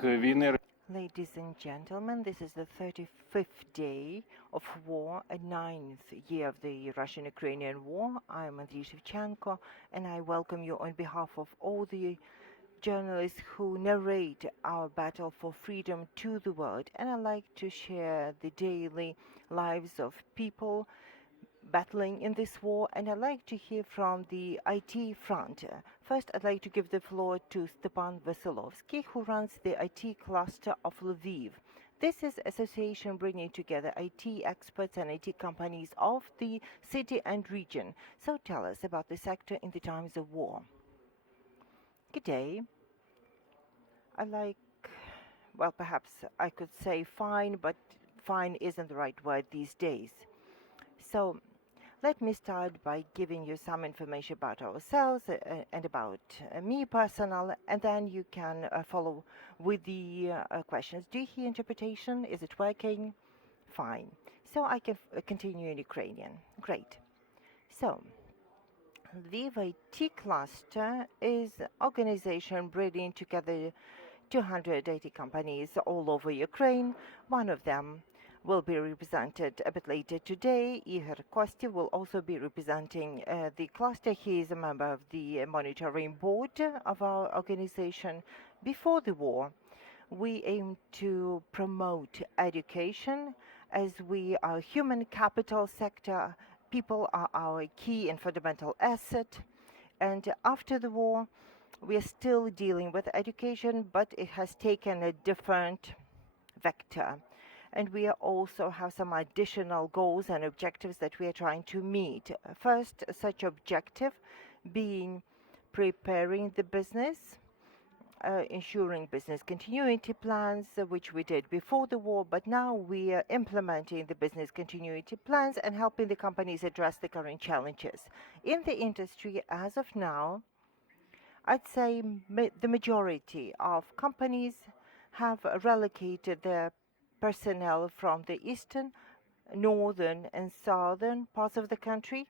Ladies and gentlemen, this is the 35th day of war, a 9th year of the Russian-Ukrainian war. I am Andriy Shevchenko, and I welcome you on behalf of all the journalists who narrate our battle for freedom to the world. And I like to share the daily lives of people battling in this war, and I'd like to hear from the IT front. First, I'd like to give the floor to Stepan Veselovskiy, who runs the IT cluster of Lviv. This is association bringing together IT experts and IT companies of the city and region. So tell us about the sector in the times of war. Good day. Well, perhaps I could say fine, but fine isn't the right word these days. So let me start by giving you some information about ourselves and about me personal, and then you can follow with the questions. Do you hear interpretation? Is it working? Fine. So I can continue in Ukrainian. Great. So, Lviv IT cluster is organization bringing together 280 companies all over Ukraine. One of them will be represented a bit later today. Ihor Kostiv will also be representing the cluster. He is a member of the monitoring board of our organization. Before the war, we aim to promote education as we are a human capital sector. People are our key and fundamental asset. And after the war, we are still dealing with education, but it has taken a different vector. And we also have some additional goals and objectives that we are trying to meet. First, such objective being preparing the business, ensuring business continuity plans, which we did before the war, but now we are implementing the business continuity plans and helping the companies address the current challenges. In the industry, as of now, I'd say the majority of companies have relocated their personnel from the eastern, northern, and southern parts of the country,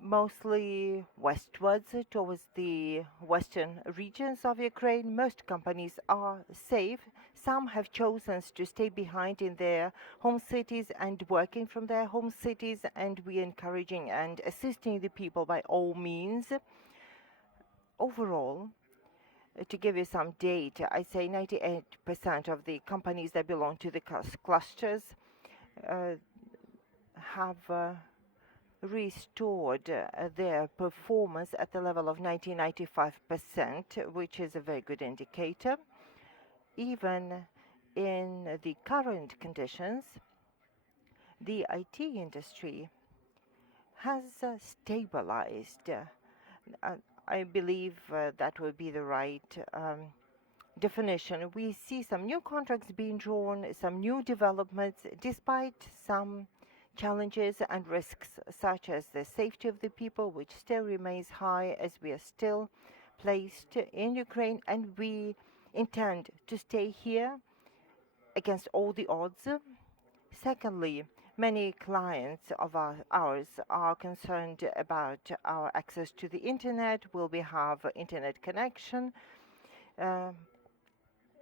mostly westwards towards the western regions of Ukraine. Most companies are safe. Some have chosen to stay behind in their home cities and working from their home cities, and we are encouraging and assisting the people by all means. Overall, to give you some data, I say 98% of the companies that belong to the clusters have restored their performance at the level of 95%, which is a very good indicator. Even in the current conditions, the IT industry has stabilized. I believe that would be the right definition. We see some new contracts being drawn, some new developments, despite some challenges and risks, such as the safety of the people, which still remains high as we are still placed in Ukraine, and we intend to stay here against all the odds. Secondly, many clients of ours are concerned about our access to the internet. Will we have internet connection?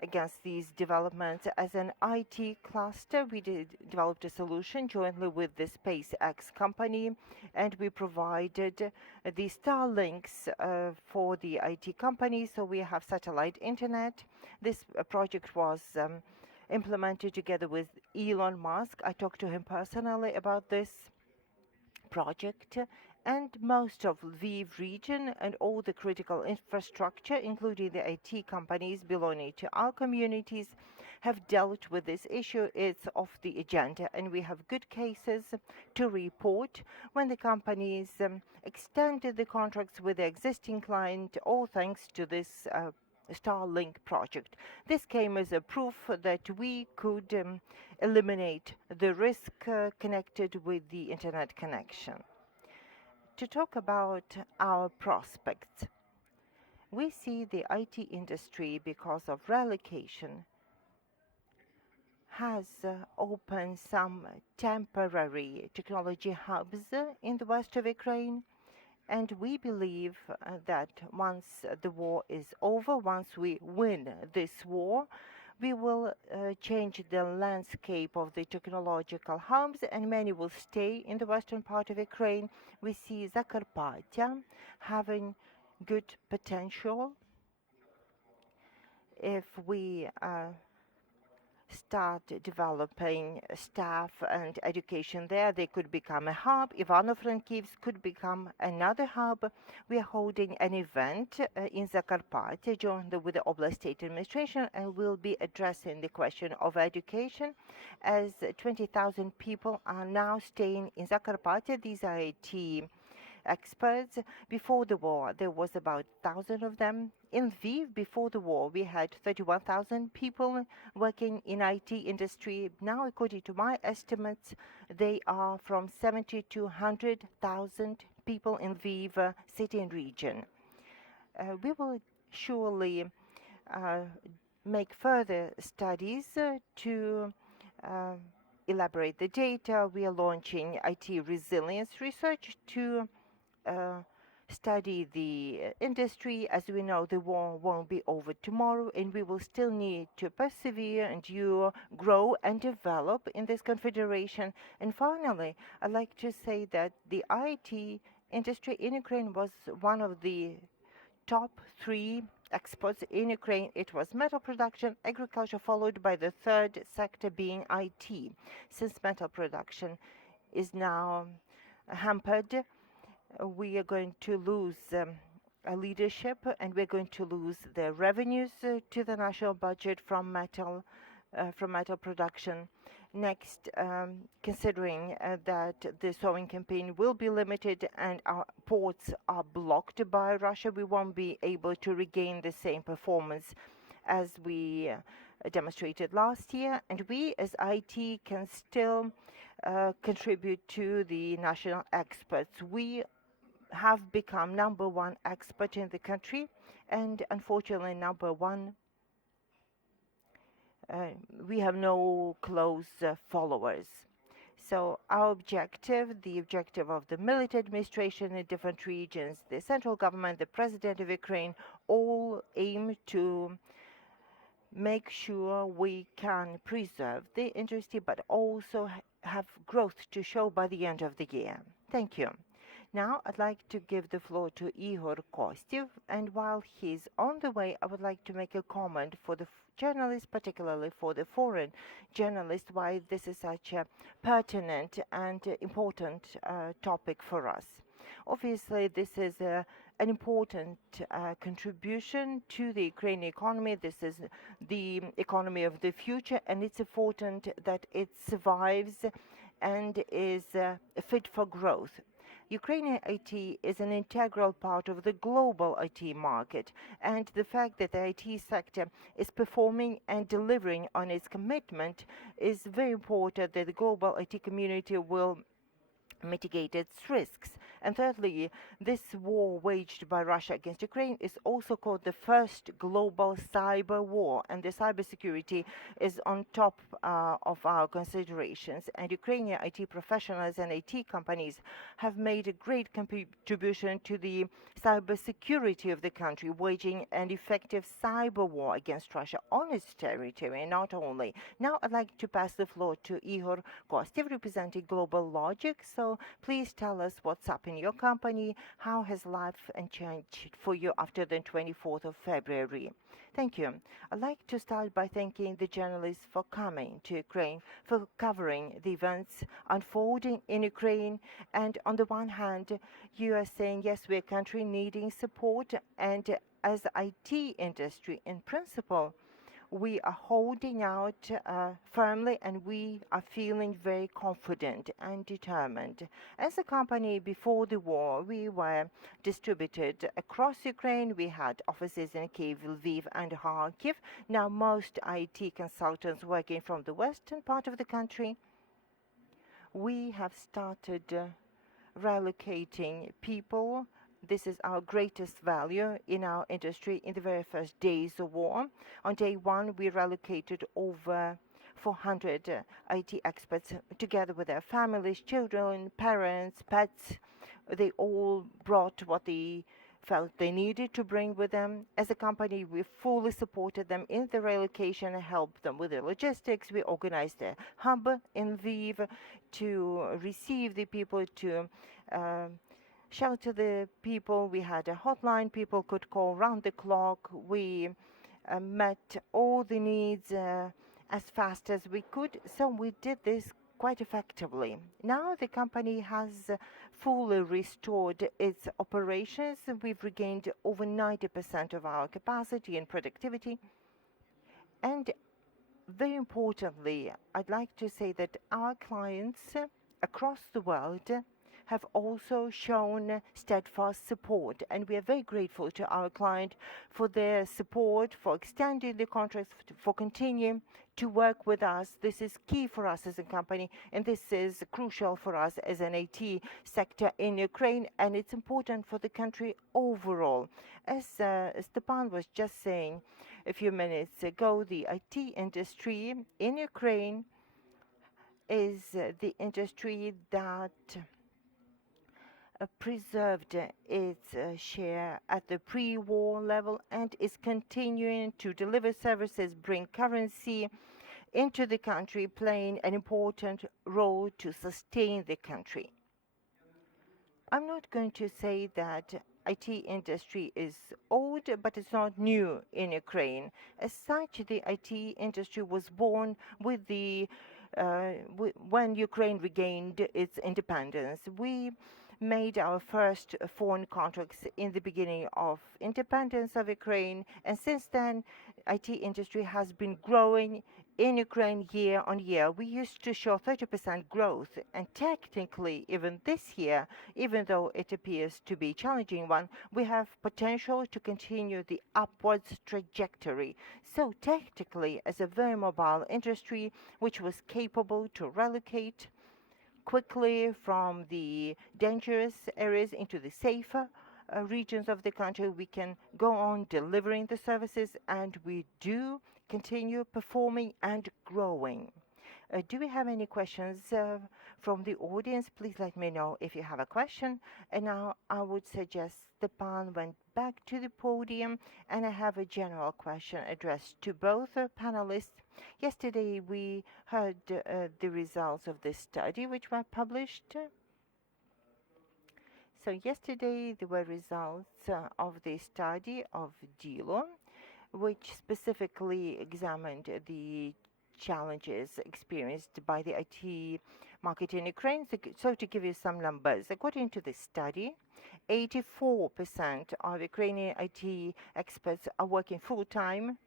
Against these developments, as an IT cluster, we developed a solution jointly with the SpaceX company, and we provided the Starlinks for the IT company, so we have satellite internet. This project was implemented together with Elon Musk. I talked to him personally about this project, and most of Lviv region and all the critical infrastructure, including the IT companies belonging to our communities, have dealt with this issue. It's off the agenda, and we have good cases to report when the companies extended the contracts with the existing client, all thanks to this Starlink project. This came as a proof that we could eliminate the risk connected with the internet connection. To talk about our prospects, we see the IT industry, because of relocation, has opened some temporary technology hubs in the west of Ukraine, And we believe that once the war is over, once we win this war, we will change the landscape of the technological hubs, and many will stay in the western part of Ukraine. We see Zakarpattia having good potential if we start developing staff and education there. They could become a hub. Ivano-Frankivsk could become another hub. We are holding an event in Zakarpattia joined with the Oblast State Administration, and we'll be addressing the question of education, as 20,000 people are now staying in Zakarpattia. These are IT experts. Before the war, there was about 1,000 of them. In Lviv, before the war, we had 31,000 people working in IT industry. Now, according to my estimates, they are from 70 to 100,000 people in Lviv city and region. We will surely make further studies to elaborate the data. We are launching IT resilience research to study the industry. As we know, the war won't be over tomorrow, and we will still need to persevere and grow and develop in this confederation. And finally, I'd like to say that the IT industry in Ukraine was one of the top 3 exports in Ukraine. It was metal production, agriculture, followed by the third sector being IT. Since metal production is now hampered, we are going to lose a leadership, and we're going to lose the revenues to the national budget from metal production. Next, considering that the sowing campaign will be limited and our ports are blocked by Russia, we won't be able to regain the same performance as we demonstrated last year, and we as IT can still contribute to the national experts. We have become number 1 expert in the country, and unfortunately number 1, we have no close followers. So our objective, the objective of the military administration in different regions, the central government, the president of Ukraine, all aim to make sure we can preserve the industry, but also have growth to show by the end of the year. Thank you. Now I'd like to give the floor to Ihor Kostiv, and while he's on the way, I would like to make a comment for the journalists, particularly for the foreign journalists, why this is such a pertinent and important topic for us. Obviously, this is an important contribution to the Ukrainian economy. This is the economy of the future, and it's important that it survives and is fit for growth. Ukrainian IT is an integral part of the global IT market, and the fact that the IT sector is performing and delivering on its commitment is very important, that the global IT community will mitigate its risks. And thirdly, this war waged by Russia against Ukraine is also called the first global cyber war, and the cybersecurity is on top of our considerations. And Ukrainian IT professionals and IT companies have made a great contribution to the cybersecurity of the country, waging an effective cyber war against Russia on its territory, and not only. Now I'd like to pass the floor to Ihor Kostiv, representing GlobalLogic. So please tell us what's up in your company. How has life changed for you after the 24th of February? Thank you. I'd like to start by thanking the journalists for coming to Ukraine, for covering the events unfolding in Ukraine. And on the one hand, you are saying, yes, we're a country needing support, and as IT industry, in principle, we are holding out firmly, and we are feeling very confident and determined. As a company before the war, we were distributed across Ukraine. We had offices in Kyiv, Lviv, and Kharkiv. Now most IT consultants working from the western part of the country. We have started relocating people. This is our greatest value in our industry in the very first days of war. On day 1, we relocated over 400 IT experts together with their families, children, parents, pets. They all brought what they felt they needed to bring with them. As a company, we fully supported them in the relocation and helped them with the logistics. We organized a hub in Lviv to receive the people, to uh, shelter the people. We had a hotline people could call round the clock. We met all the needs as fast as we could. So we did this quite effectively. Now the company has fully restored its operations. We've regained over 90% of our capacity and productivity. And very importantly, I'd like to say that our clients across the world have also shown steadfast support, and we are very grateful to our client for their support, for extending the contracts, for continuing to work with us. This is key for us as a company, and this is crucial for us as an IT sector in Ukraine, and it's important for the country overall. As Stepan was just saying a few minutes ago, the IT industry in Ukraine is the industry that preserved its share at the pre-war level and is continuing to deliver services, bring currency into the country, playing an important role to sustain the country. I'm not going to say that IT industry is old, but it's not new in Ukraine. As such, the IT industry was born with the when Ukraine regained its independence. We made our first foreign contracts in the beginning of independence of Ukraine, and since then IT industry has been growing in Ukraine year on year. We used to show 30% growth, and technically even this year, even though it appears to be a challenging one, we have potential to continue the upwards trajectory. So technically, as a very mobile industry which was capable to relocate quickly from the dangerous areas into the safer regions of the country, we can go on delivering the services, and we do continue performing and growing. Do we have any questions from the audience? Please let me know if you have a question. And now I would suggest Stepan went back to the podium, and I have a general question addressed to both panelists. Yesterday we heard the results of this study which were published. So yesterday there were results of the study of DILO, which specifically examined the challenges experienced by the IT market in Ukraine. So to give you some numbers, according to this study, 84% of Ukrainian IT experts are working full-time,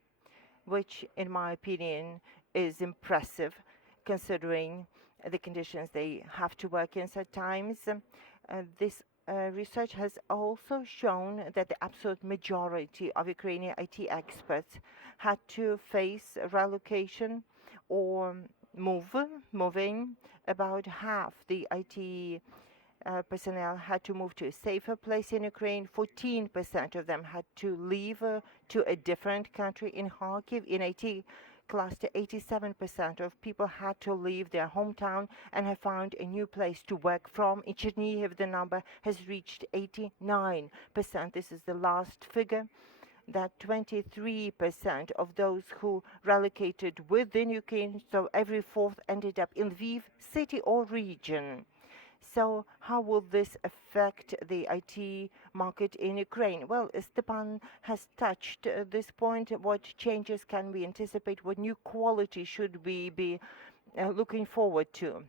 which in my opinion is impressive considering the conditions they have to work in at times. This research has also shown that the absolute majority of Ukrainian IT experts had to face relocation or moving. About half the IT personnel had to move to a safer place in Ukraine. 14% of them had to leave to a different country. In Kharkiv, in IT cluster, 87% of people had to leave their hometown and have found a new place to work from. In Chernihiv, the number has reached 89%. This is the last figure, that 23% of those who relocated within Ukraine, so every fourth, ended up in Lviv city or region. So how will this affect the IT market in Ukraine? Well, Stepan has touched this point. What changes can we anticipate? What new quality should we be looking forward to?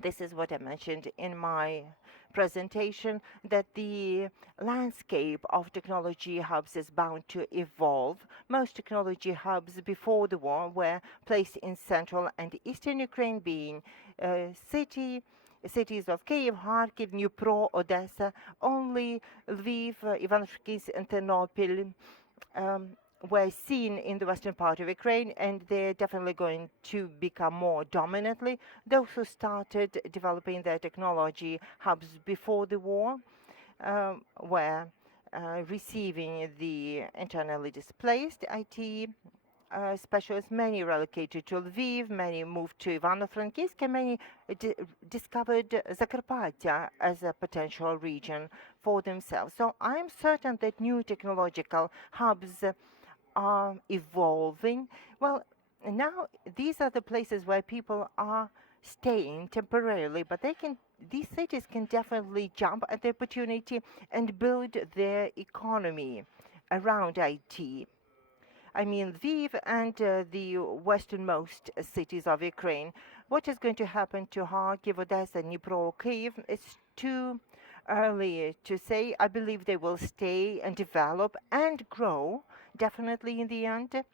This is what I mentioned in my presentation, that the landscape of technology hubs is bound to evolve. Most technology hubs before the war were placed in central and eastern Ukraine, being cities of Kyiv, Kharkiv, Dnipro, Odessa. Only Lviv, Ivano-Frankivsk, and Ternopil were seen in the western part of Ukraine, and they're definitely going to become more dominantly. Those who started developing their technology hubs before the war were receiving the internally displaced IT specialists, many relocated to Lviv, many moved to Ivano-Frankivsk, and many discovered Zakarpattia as a potential region for themselves. So I'm certain that new technological hubs are evolving. Well, now these are the places where people are staying temporarily, but these cities can definitely jump at the opportunity and build their economy around IT. I mean, Lviv and the westernmost cities of Ukraine. What is going to happen to Kharkiv, Odessa, Dnipro, Kyiv? It's too early to say. I believe they will stay and develop and grow, definitely in the end,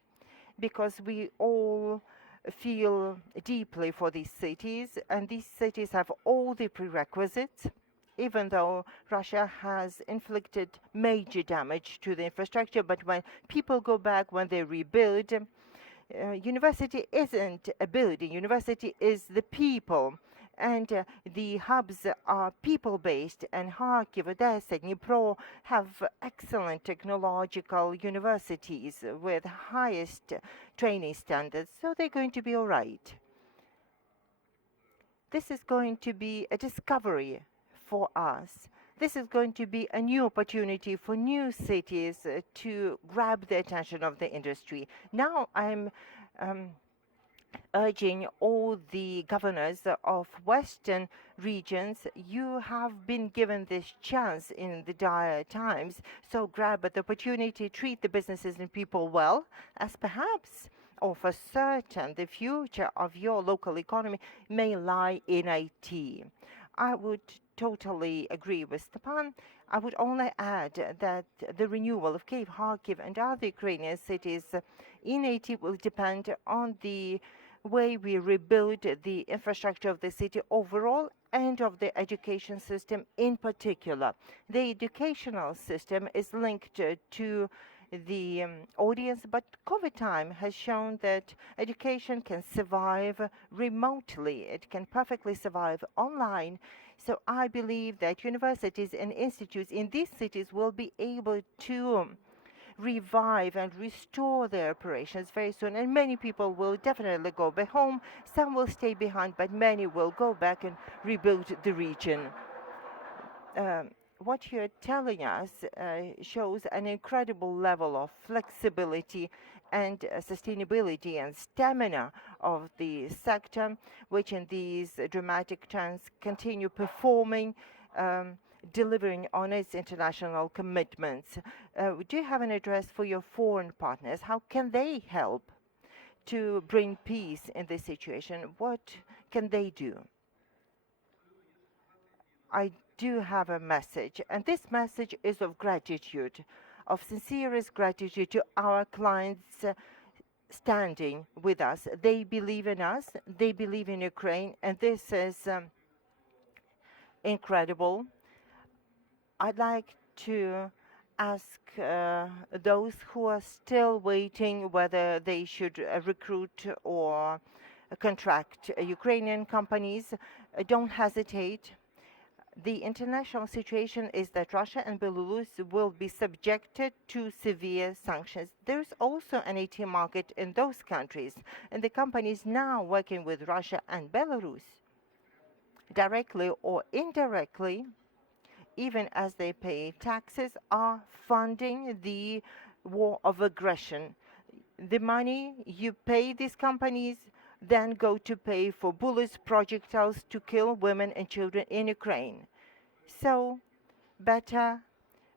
because we all feel deeply for these cities, and these cities have all the prerequisites. Even though Russia has inflicted major damage to the infrastructure, but when people go back, when they rebuild, university isn't a building, university is the people. And the hubs are people-based, and Kharkiv, Odessa, Dnipro have excellent technological universities with highest training standards, so they're going to be all right. This is going to be a discovery for us. This is going to be a new opportunity for new cities to grab the attention of the industry. Now I'm urging all the governors of Western regions, you have been given this chance in the dire times, so grab the opportunity, treat the businesses and people well, as perhaps or for certain the future of your local economy may lie in IT. I would totally agree with Stepan. I would only add that the renewal of Kyiv, Kharkiv, and other Ukrainian cities in IT will depend on the way we rebuild the infrastructure of the city overall and of the education system in particular. The educational system is linked to the audience, but COVID time has shown that education can survive remotely. It can perfectly survive online. So I believe that universities and institutes in these cities will be able to revive and restore their operations very soon. And many people will definitely go back home. Some will stay behind, but many will go back and rebuild the region. What you're telling us shows an incredible level of flexibility and sustainability and stamina of the sector, which in these dramatic times continue performing, delivering on its international commitments. Do you have an address for your foreign partners? How can they help to bring peace in this situation? What can they do? I do have a message, and this message is of gratitude, of sincerest gratitude to our clients standing with us. They believe in us, they believe in Ukraine, and this is incredible. I'd like to ask those who are still waiting whether they should recruit or contract Ukrainian companies, don't hesitate. The international situation is that Russia and Belarus will be subjected to severe sanctions. There's also an IT market in those countries, and the companies now working with Russia and Belarus, directly or indirectly, even as they pay taxes, are funding the war of aggression. The money you pay these companies then go to pay for bullets, projectiles to kill women and children in Ukraine. So better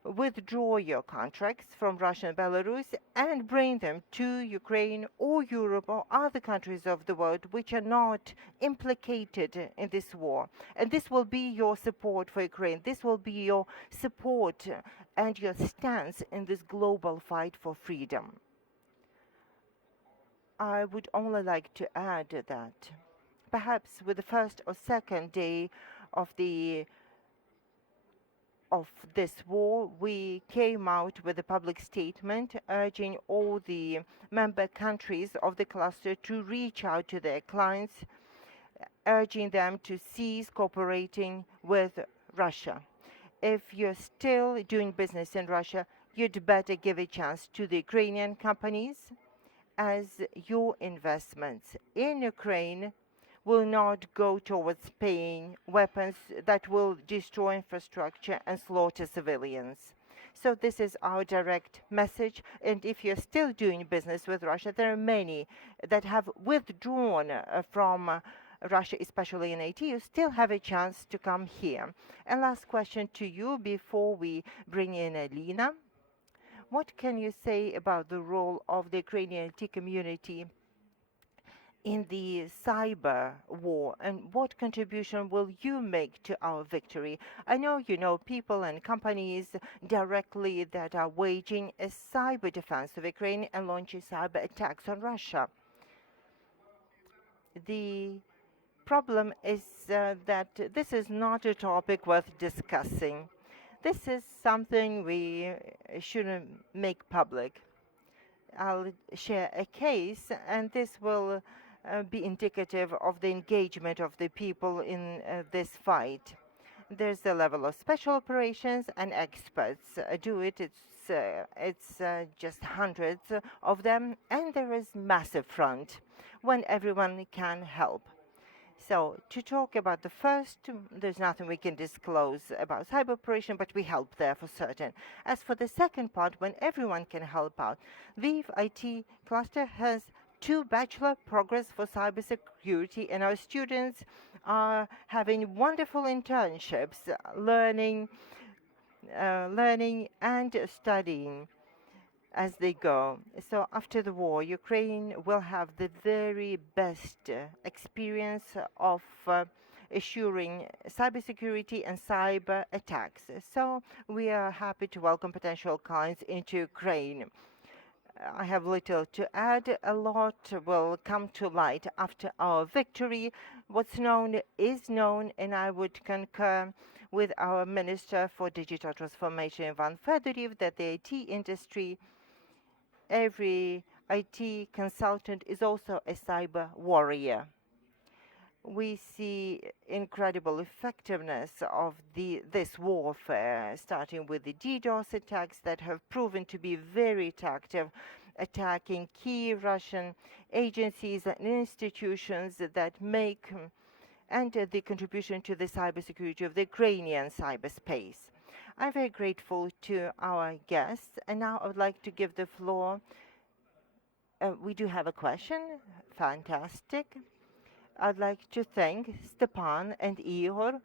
withdraw your contracts from Russia and Belarus and bring them to Ukraine or Europe or other countries of the world which are not implicated in this war. And this will be your support for Ukraine. This will be your support and your stance in this global fight for freedom. I would only like to add that perhaps with the first or second day of this war, we came out with a public statement urging all the member countries of the cluster to reach out to their clients, urging them to cease cooperating with Russia. If you're still doing business in Russia, you'd better give a chance to the Ukrainian companies as your investments in Ukraine will not go towards paying weapons that will destroy infrastructure and slaughter civilians. So this is our direct message. And if you're still doing business with Russia, there are many that have withdrawn from Russia, especially in IT. You still have a chance to come here. And last question to you before we bring in Alina. What can you say about the role of the Ukrainian IT community in the cyber war, and what contribution will you make to our victory? I know you know people and companies directly that are waging a cyber defense of Ukraine and launching cyber attacks on Russia. The problem is that this is not a topic worth discussing. This is something we shouldn't make public. I'll share a case, and this will be indicative of the engagement of the people in this fight. There's a level of special operations, and experts do it. It's just hundreds of them, and there is massive front when everyone can help. So to talk about the first, there's nothing we can disclose about cyber operation, but we help there for certain. As for the second part, when everyone can help out, Lviv IT cluster has 2 bachelor programs for cybersecurity, and our students are having wonderful internships, learning and studying as they go. So after the war, Ukraine will have the very best experience of assuring cybersecurity and cyber attacks. So we are happy to welcome potential clients into Ukraine. I have little to add. A lot will come to light after our victory. What's known is known, and I would concur with our Minister for Digital Transformation, Ivan Fedorov, that the IT industry, every IT consultant is also a cyber warrior. We see incredible effectiveness of this warfare, starting with the DDoS attacks that have proven to be very effective, attacking key Russian agencies and institutions that make and the contribution to the cybersecurity of the Ukrainian cyberspace. I'm very grateful to our guests, and now I would like to give the floor. We do have a question. Fantastic. I'd like to thank Stepan and Ihor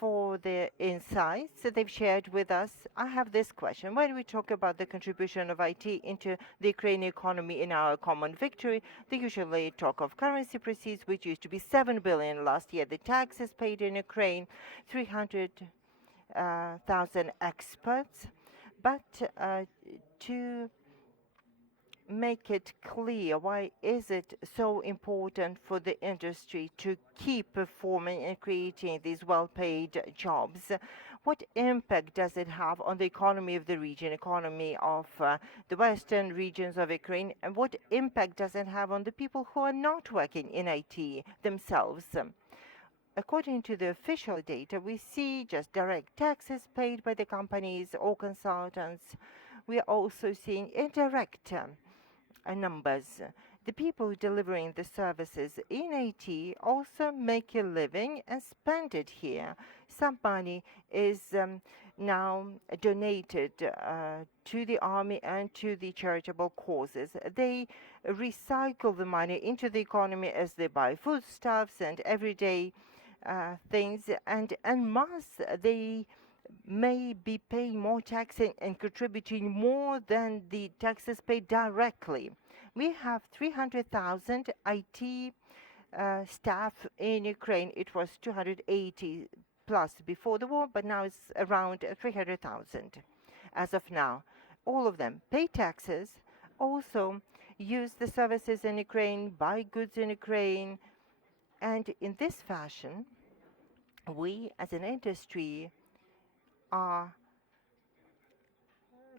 for their insights that they've shared with us. I have this question. When we talk about the contribution of IT into the Ukrainian economy in our common victory, they usually talk of currency proceeds, which used to be 7 billion last year. The taxes paid in Ukraine, 300,000 experts. But to make it clear, why is it so important for the industry to keep performing and creating these well-paid jobs? What impact does it have on the economy of the region, economy of the western regions of Ukraine, and what impact does it have on the people who are not working in IT themselves? According to the official data, we see just direct taxes paid by the companies or consultants. We are also seeing indirect numbers. The people delivering the services in IT also make a living and spend it here. Some money is now donated to the army and to the charitable causes. They recycle the money into the economy as they buy foodstuffs and everyday things, and en masse they may be paying more taxes and contributing more than the taxes paid directly. We have 300,000 IT staff in Ukraine. It was 280 plus before the war, but now it's around 300,000 as of now. All of them pay taxes, also use the services in Ukraine, buy goods in Ukraine, and in this fashion, we as an industry are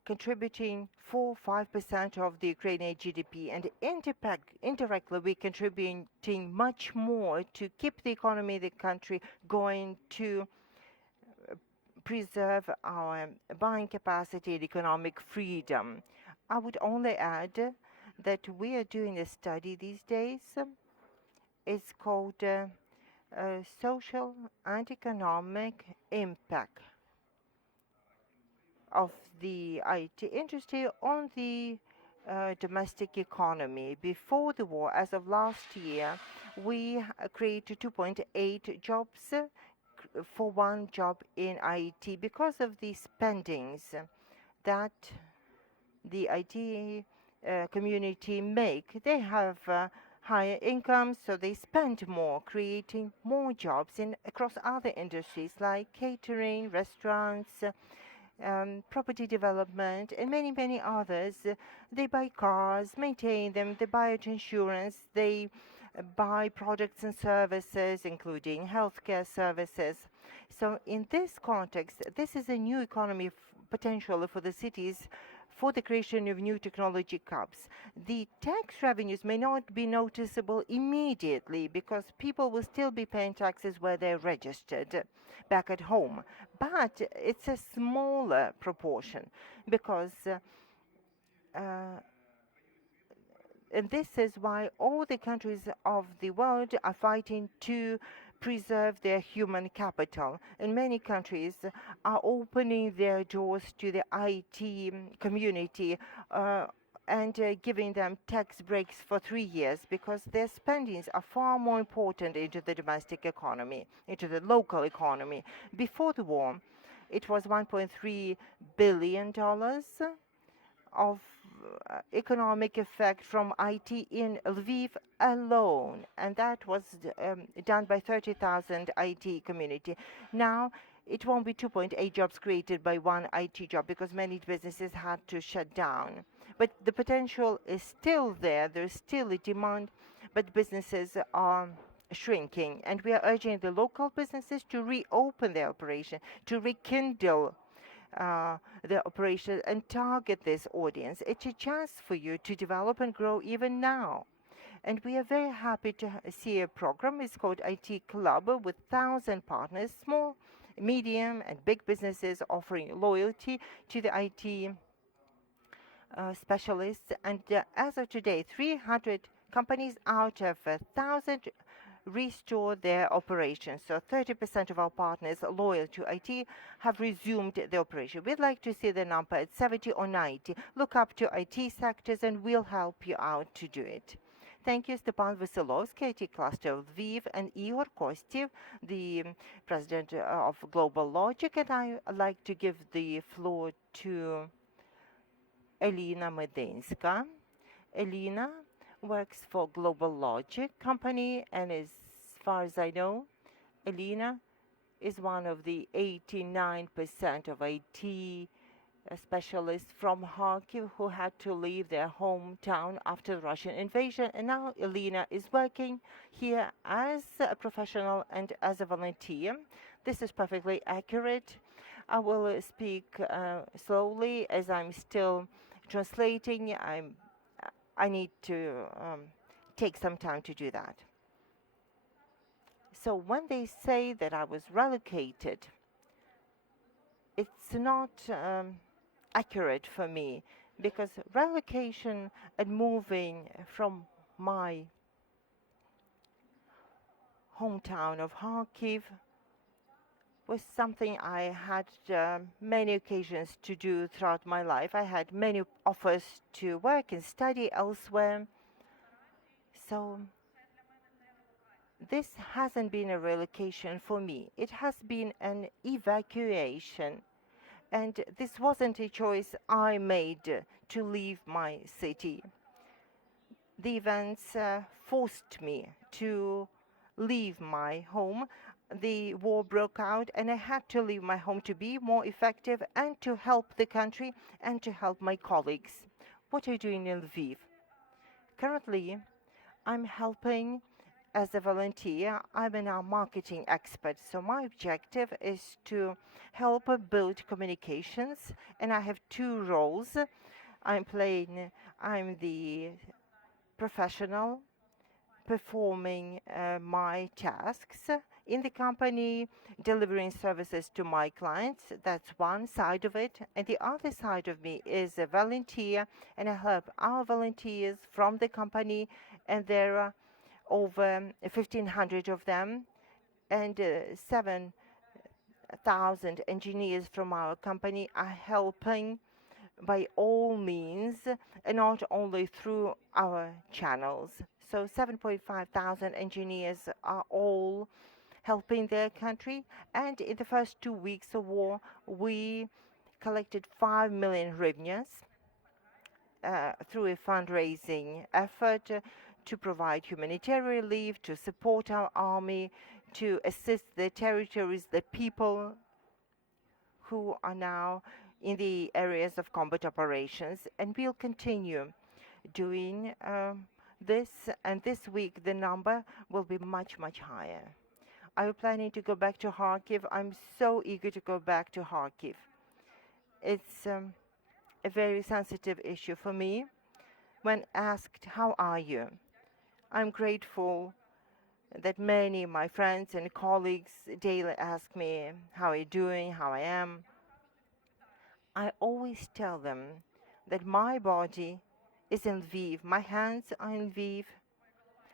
contributing 4-5% of the Ukrainian GDP, and indirectly we're contributing much more to keep the economy of the country going, to preserve our buying capacity and economic freedom. I would only add that we are doing a study these days. It's called Social and Economic Impact of the IT industry on the domestic economy. Before the war, as of last year, we created 2.8 jobs for one job in IT because of the spendings that the IT community make. They have higher incomes, so they spend more, creating more jobs across other industries like catering, restaurants, property development, and many, many others. They buy cars, maintain them, they buy insurance, they buy products and services, including healthcare services. So in this context, this is a new economy potential for the cities for the creation of new technology hubs. The tax revenues may not be noticeable immediately because people will still be paying taxes where they're registered back at home. But it's a smaller proportion because and this is why all the countries of the world are fighting to preserve their human capital. And many countries are opening their doors to the IT community and giving them tax breaks for 3 years because their spendings are far more important into the domestic economy, into the local economy. Before the war, it was $1.3 billion of economic effect from IT in Lviv alone, and that was done by 30,000 IT community. Now it won't be 2.8 jobs created by one IT job because many businesses had to shut down. But the potential is still there. There's still a demand, but businesses are shrinking, and we are urging the local businesses to reopen their operation, to rekindle the operation and target this audience. It's a chance for you to develop and grow even now. And we are very happy to see a program. It's called IT Club with 1,000 partners, small, medium, and big businesses offering loyalty to the IT specialists. And as of today, 300 companies out of 1,000 restore their operations. So 30% of our partners loyal to IT have resumed the operation. We'd like to see the number at 70 or 90. Look up to IT sectors and we'll help you out to do it. Thank you, Stepan Veselovskiy, IT Cluster of Lviv, and Ihor Kostiv, the president of GlobalLogic. And I'd like to give the floor to Elena Medinska. Elena works for GlobalLogic company, and as far as I know, Elena is one of the 89% of IT specialists from Kharkiv who had to leave their hometown after the Russian invasion. And now Elena is working here as a professional and as a volunteer. This is perfectly accurate. I will speak slowly as I'm still translating. I need to take some time to do that. So when they say that I was relocated, it's not accurate for me because relocation and moving from my hometown of Kharkiv was something I had many occasions to do throughout my life. I had many offers to work and study elsewhere. So this hasn't been a relocation for me. It has been an evacuation. And this wasn't a choice I made to leave my city. The events forced me to leave my home. The war broke out and I had to leave my home to be more effective and to help the country and to help my colleagues. What are you doing in Lviv? Currently, I'm helping as a volunteer. I'm a marketing expert, so my objective is to help build communications, and I have 2 roles. I'm the professional performing my tasks in the company, delivering services to my clients. That's one side of it. And the other side of me is a volunteer, and I help our volunteers from the company, and there are over 1,500 of them, and 7,000 engineers from our company are helping by all means, and not only through our channels. So 7,500 engineers are all helping their country. And in the first 2 weeks of war, we collected 5 million hryvnias through a fundraising effort to provide humanitarian relief, to support our army, to assist the territories, the people who are now in the areas of combat operations. And we'll continue doing this. And this week, the number will be much, much higher. I'm planning to go back to Kharkiv. I'm so eager to go back to Kharkiv. It's a very sensitive issue for me. When asked, how are you? I'm grateful that many of my friends and colleagues daily ask me how I'm doing, how I am. I always tell them that my body is in Lviv, my hands are in Lviv,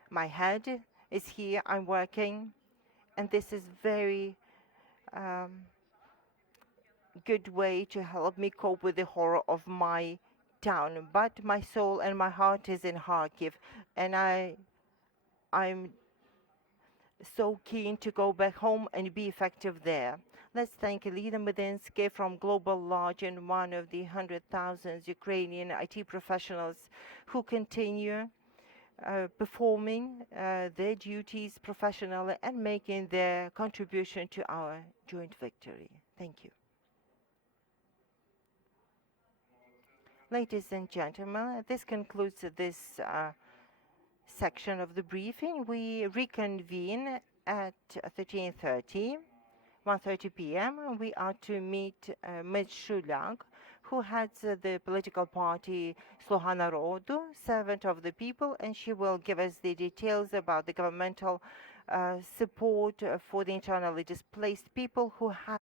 my head is here, I'm working, and this is very good way to help me cope with the horror of my town. But my soul and my heart is in Kharkiv, and I'm so keen to go back home and be effective there. Let's thank Elena Medinsky from GlobalLogic, one of the 100,000 Ukrainian IT professionals who continue performing their duties professionally and making their contribution to our joint victory. Thank you. Ladies and gentlemen, this concludes this section of the briefing. We reconvene at 13:30. 1:30 p.m. We are to meet Ms. Shulyag, who heads the political party Sluga Narodu, Servant of the People, and she will give us the details about the governmental support for the internally displaced people who have